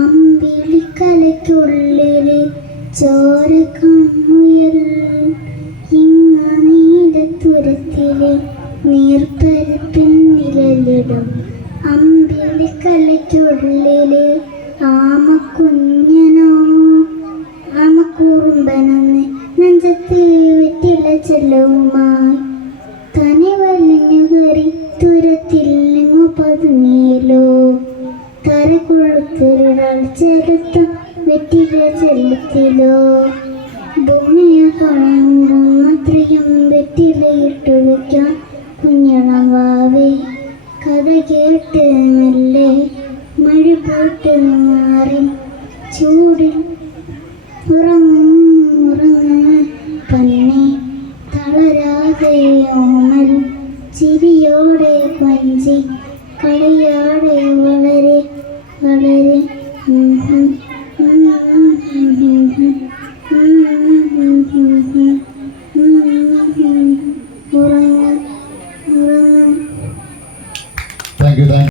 അമ്പിളിക്കലയ്ക്കുള്ളിലെ ചോര കമ്മുയൽ ഇങ്ങ നീലത്തുരത്തിലെ നീർപ്പരപ്പിൻ നിഴലിടും അമ്പിളിക്കലയ്ക്കുള്ളിലെ ആമക്കുഞ്ഞനോ ആമക്കുറുമ്പനെന്ന് നെഞ്ചത്ത് വെറ്റില ചെല്ലവുമായി തനി വലിഞ്ഞു കയറി തുരത്തില്ലെങ്ങു പതുങ്ങിയല്ലോ കരകൊളുത്തൊരാൾ ചെലുത്ത വെറ്റില ചെല്ലത്തിലോ ഭൂമിയെ കാണുമ്പോൾ അത്രയും വെറ്റിലയിട്ടു വയ്ക്കാൻ കുഞ്ഞളവാവേ കഥ കേട്ട് മെല്ലെ മഴ പോട്ട് മാറി ചൂടിൽ ഉറങ്ങ് പന്നെ തളരാതെ ഓമൽ ചിരിയോടെ കൊഞ്ചി കളിയാടെ വളരെ വളരെ